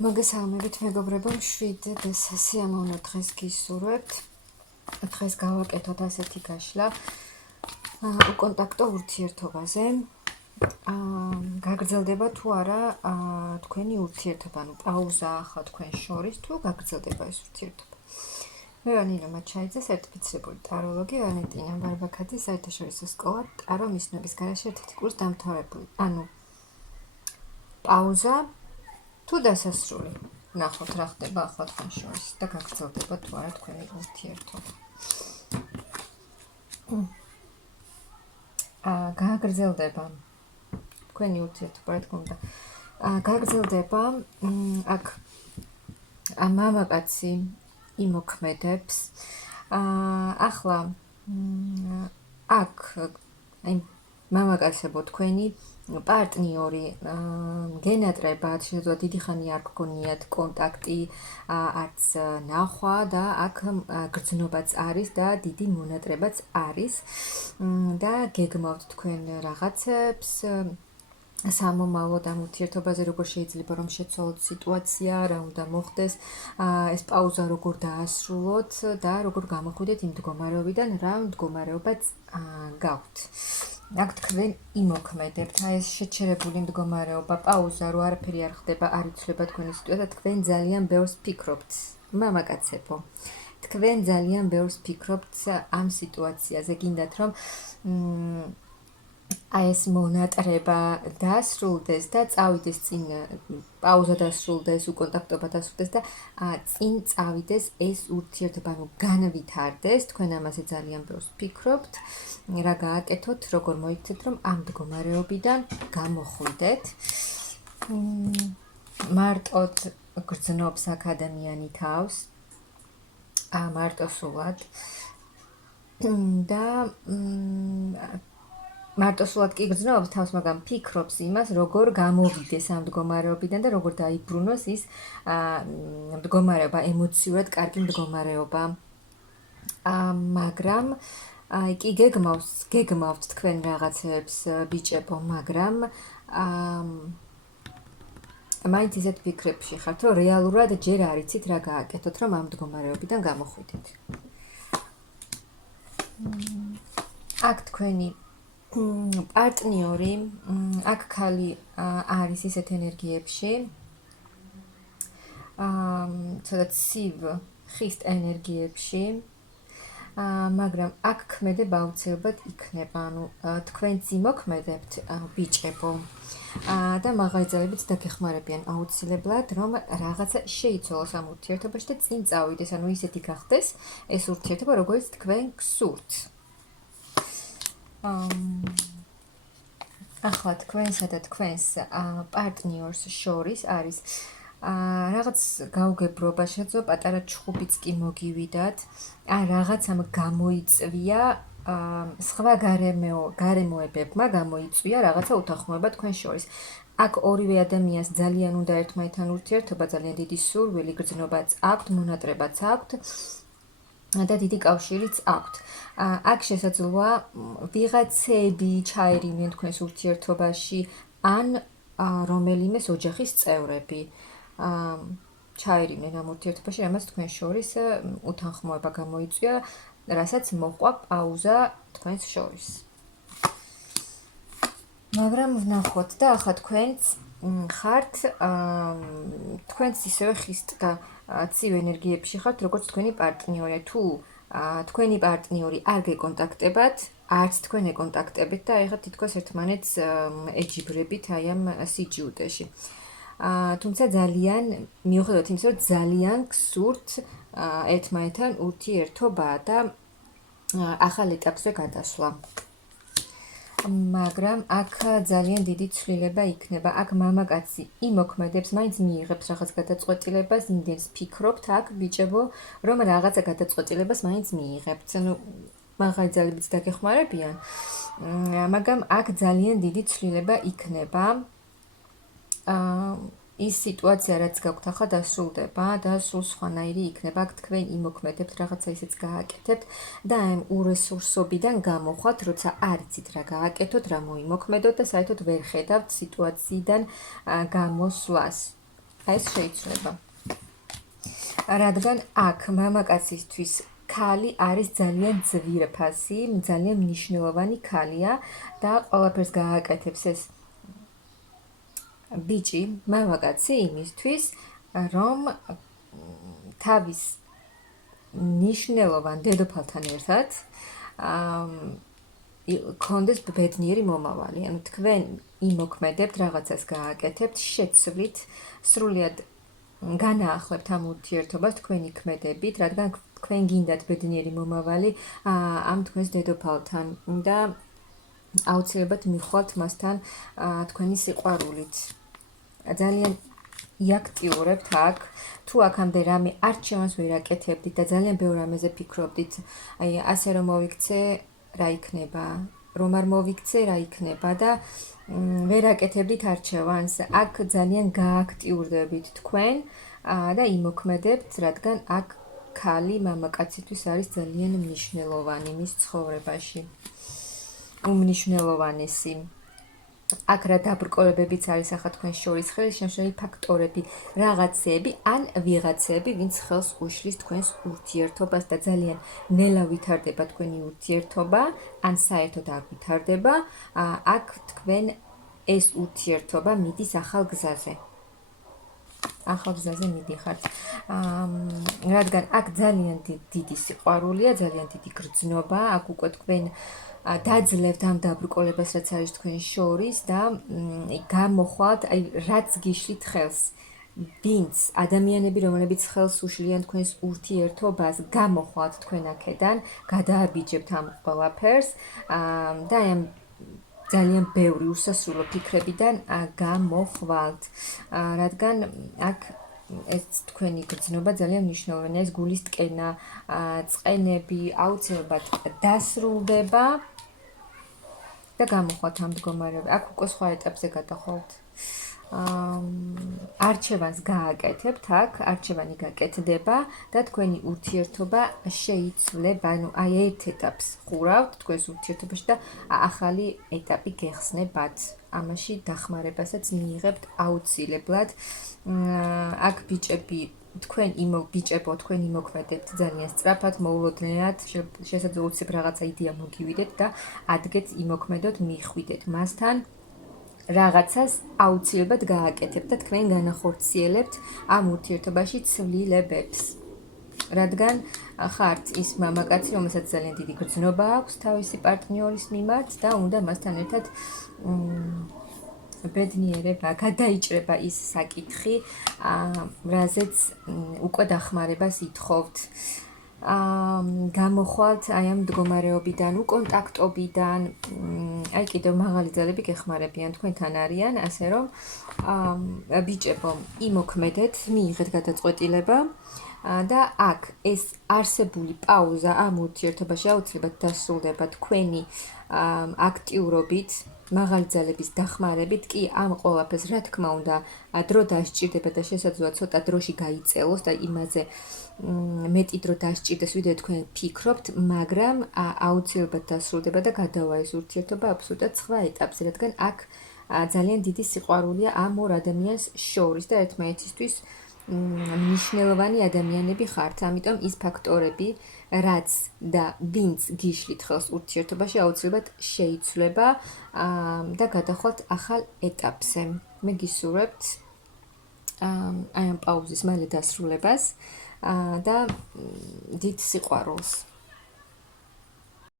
მოგესალმებით მეგობრებო, მშვიდ სიამოვნო დღეს გისურვებთ. დღეს გავაკეთოთ ასეთი გაშლა უკონტაქტო ურთიერთობაზე. გაგრძელდება თუ არა თქვენი ურთიერთობა, პაუზა ახლა თქვენ შორის თუ გაგრძელდება ეს ურთიერთობა. მე ვარ ნინო მაჩაიძე, სერტიფიცირებული ტაროლოგი, ვალენტინა ბარბაქაძის საერთაშორისო სკოლა ტარო მისნობის გარეშე ერთ-ერთი კურსი დამთავრებული. პაუზა თუ დასასრული. ნახოთ რა ხდება ახლა თქვენ შორის და გაგრძელდება თუ არა თქვენი ურთიერთობა. გაგრძელდება თქვენი ურთიერთობა, რა თქმა უნდა. გაგრძელდება აქ მამაკაცი იმოქმედებს. ახლა აქ აი მამაკაცებო თქვენი პარტნიორი გენატრებად, შეიძლება დიდი ხანი არ გქონიათ კონტაქტი, არც ნახვა და აქ გრძნობაც არის და დიდი მონატრებაც არის და გეგმავთ თქვენ რაღაცებს სამომავლოდ ამ ურთიერთობაზე, როგორ შეიძლება რომ შეცვალოთ სიტუაცია, რა უნდა მოხდეს, ეს პაუზა როგორ დაასრულოთ და როგორ გამოხვიდეთ იმ მდგომარეობიდან, რა მდგომარეობაც გაქვთ. აქ თქვენ იმოქმედებთ, ეს შეჩერებული მდგომარეობა, პაუზა, რო არაფერი არ ხდება, არ იცვლება თქვენი სიტუაცია, თქვენ ძალიან ბევრს ფიქრობთ, მამაკაცებო. თქვენ ძალიან ბევრს ფიქრობთ ამ სიტუაციაზე, გინდათ რომ ეს მონატრება დასრულდეს და წავიდეს წინ, პაუზა დასრულდეს, უკონტაქტობა დასრულდეს და წინ წავიდეს ეს ურთიერთობა, განვითარდეს, თქვენ ამაზე ძალიან ბევრს ფიქრობთ, რა გააკეთოთ, როგორ მოიქცეთ, რომ ამ მდგომარეობიდან გამოხვიდეთ. მარტოდ გრძნობს აქ ადამიანი თავს, მარტოსულად და მარტოსულად კი გრძნობს თავს, მაგრამ ფიქრობს იმას, როგორ გამოვიდეს ამ მდგომარეობიდან და როგორ დაიბრუნოს ის მდგომარეობა, ემოციურად კარგი მდგომარეობა. მაგრამ კი გეგმავთ თქვენ რაღაცებს ბიჭებო, მაგრამ მაინც ისეთ ფიქრებში ხართ, რომ რეალურად ჯერ არ იცით რა გააკეთოთ, რომ ამ მდგომარეობიდან გამოხვიდეთ. აქ თქვენი პარტნიორი, აქ ქალი არის ისეთ ენერგიებში, ცოტა ცივ ხის ენერგიებში, მაგრამ აქ ქმედება აუცილებლად იქნება, თქვენც იმოქმედებთ ბიჭებო და მაღალიძელებიც დაგეხმარებიან აუცილებლად, რომ რაღაცა შეიცვალოს ამ ურთიერთობაში და წინ წავიდეს, ისეთი გახდეს ეს ურთიერთობა, როგორც თქვენ გსურთ. ახლა თქვენსა და თქვენს პარტნიორს შორის არის რაღაც გაუგებრობა, შეძლო პატარა ჩხუბიც კი მოგივიდათ, რაღაცამ გამოიწვია, სხვა გარემოებებმა გამოიწვია რაღაცა უთანხმოება თქვენ შორის. აქ ორივე ადამიანს ძალიან უნდა ერთმანეთთან ურთიერთობა, ძალიან დიდი სურვილი, გრძნობაც აქვთ, მონატრებაც აქვთ და დიდი კავშირიც აქვთ. აქ შესაძლოა ვიღაცები ჩაერივნენ თქვენს ურთიერთობაში, ან რომელიმეს ოჯახის წევრები ჩაერივნენ ამ ურთიერთობაში, რამაც თქვენ შორის უთანხმოება გამოიწვია, რასაც მოყვა პაუზა თქვენს შორის. მაგრამ ვნახოთ და ახლა თქვენც ხართ, თქვენც ისევე ხის და ცივ ენერგიებში ხართ, როგორც თქვენი პარტნიორი. თუ თქვენი პარტნიორი არ გეკონტაქტებათ, არც თქვენ ეკონტაქტებით და ეხლა თითქოს ერთმანეთს ეჯიბრებით აი ამ სიჯიუტეში. თუმცა ძალიან მიუხედავად იმისა, რომ ძალიან გსურთ ერთმანეთთან ურთიერთობა და ახალ ეტაპზე გადასვლა. მაგრამ აქ ძალიან დიდი ცვლილება იქნება. აქ მამაკაცი იმოქმედებს, მაინც მიიღებს რაღაც გადაწყვეტილებას, იმდენს ფიქრობთ აქ ბიჭებო, რომ რაღაცა გადაწყვეტილებას მაინც მიიღებთ. მაღალიძელებიც დაგეხმარებიან, მაგრამ აქ ძალიან დიდი ცვლილება იქნება. ის სიტუაცია, რაც გაქვთ ახლა, დასრულდება და სულ სხვანაირი იქნება. აქ თქვენ იმოქმედებთ, რაღაცა ისეც გააკეთებთ და ამ ურესურსობიდან გამოხვათ, როცა არ იცით რა გააკეთოთ, რა მოიმოქმედოთ და საერთოდ ვერ ხედავთ სიტუაციიდან გამოსვლას. ეს შეიცვლება. რადგან აქ მამაკაცისთვის ქალი არის ძალიან ძვირფასი, ძალიან მნიშვნელოვანი ქალია და ყველაფერს გააკეთებს ეს ბიჭი, მამაკაცი იმისთვის, რომ თავის მნიშვნელოვან დედოფალთან ერთად კონდეს ბედნიერი მომავალი. ანუ თქვენ იმოქმედებთ, რაღაცას გააკეთებთ, შეცვლით, სრულიად განაახლებთ ამ ურთიერთობას თქვენი ქმედებით, რადგან თქვენ გინდათ ბედნიერი მომავალი ამ თქვენს დედოფალთან და აუცილებლად მიხვალთ მასთან თქვენი სიყვარულით. ძალიან იაქტიურებთ აქ, თუ აქამდე რამე არჩევანს ვერ აკეთებდით და ძალიან ბევრ რამეზე ფიქრობდით, აი ასე რომ მოვიქცე, რა იქნება, რომ არ მოვიქცე, რა იქნება და ვერ აკეთებდით არჩევანს, აქ ძალიან გააქტიურდებით თქვენ და იმოქმედებთ, რადგან აქ ქალი მამაკაცისთვის არის ძალიან მნიშვნელოვანი მის ცხოვრებაში. უმნიშვნელოვანესი. აქ რა დაბრკოლებებიც არის ახლა თქვენ შორის ხელშემშლელი ფაქტორები, რაღაცეები ან ვიღაცეები, ვინც ხელს უშლის თქვენს ურთიერთობას და ძალიან ნელა ვითარდება თქვენი ურთიერთობა, ან საერთოდ არ ვითარდება, აქ თქვენ ეს ურთიერთობა მიდის ახალ გზაზე. ახალ გზაზე მიდიხართ. რადგან აქ ძალიან დიდი სიყვარულია, ძალიან დიდი გრძნობა, აქ უკვე თქვენ დაძლევთ ამ დაბრკოლებას, რაც არის თქვენ შორის და გამოხვალთ, აი რაც გიშლით ხელს. ვინც ადამიანები, რომლებიც ხელს უშლიან თქვენს ურთიერთობას, გამოხვალთ თქვენ აქედან, გადააბიჯებთ ამ ყველაფერს და აი ამ ძალიან ბევრი უსასრულო ფიქრებიდან გამოხვალთ, რადგან აქ ეს თქვენი გრძნობა ძალიან მნიშვნელოვანია, ეს გულის ტკენა, წყენები აუცილებლად დასრულდება და გამოხვალთ ამ მდგომარეობაზე. აქ უკვე სხვა ეტაპზე გადახვალთ. არჩევანს გააკეთებთ, აქ არჩევანი გაკეთდება და თქვენი ურთიერთობა შეიცვლება. ანუ აი ერთ ეტაპს ხურავთ თქვენს ურთიერთობაში და ახალი ეტაპი გეხსნებათ. ამაში დახმარებასაც მიიღებთ აუცილებლად. აქ ბიჭებო, თქვენ იმოქმედებთ ძალიან სწრაფად, მოულოდნელად, შესაძლოა უცებ რაღაცა იდეა მოგივიდეთ და ადგეთ იმოქმედოთ, მიხვიდეთ მასთან. რაღაცას აუცილებლად გააკეთებთ და თქვენ განახორციელებთ ამ ურთიერთობაში ცვლილებებს. რადგან ხართ ის მამაკაცი, რომელსაც ძალიან დიდი გრძნობა აქვს თავისი პარტნიორის მიმართ და უნდა მასთან ერთად ბედნიერება, გადაიჭრება ის საკითხი, რაზეც უკვე დახმარებას ითხოვთ. გამოხვალთ აი ამ მდგომარეობიდან, უკონტაქტობიდან, აი კიდევ მაღალი ძალები გეხმარებიან თქვენთან არიან, ასე რომ ბიჭებო, იმოქმედეთ, მიიღეთ გადაწყვეტილება და აქ ეს არსებული პაუზა ამ ურთიერთობაში აუცილებლად დასრულდება თქვენი აქტიურობით, მაღალი ძალების დახმარებით კი ამ ყველაფერს, რა თქმა უნდა, დრო დასჭირდება და შესაძლოა ცოტა დროში გაიწელოს და იმაზე მეტი დრო დასჭირდეს, ვიდრე თქვენ ფიქრობთ, მაგრამ აუცილებლად დასრულდება და გადავა ეს ურთიერთობა აბსოლუტურად სხვა ეტაპზე, რადგან აქ ძალიან დიდი სიყვარულია ამ ორ ადამიანს შორის და ერთმანეთისთვის მნიშვნელოვანი ადამიანები ხართ. ამიტომ ის ფაქტორები, რაც და ვინც გიშლით ხელს ურთიერთობაში, აუცილებლად შეიცვლება და გადახვალთ ახალ ეტაპზე. მე გისურვებთ აი ამ პაუზის მალე დასრულებას და დიდ სიყვარულს.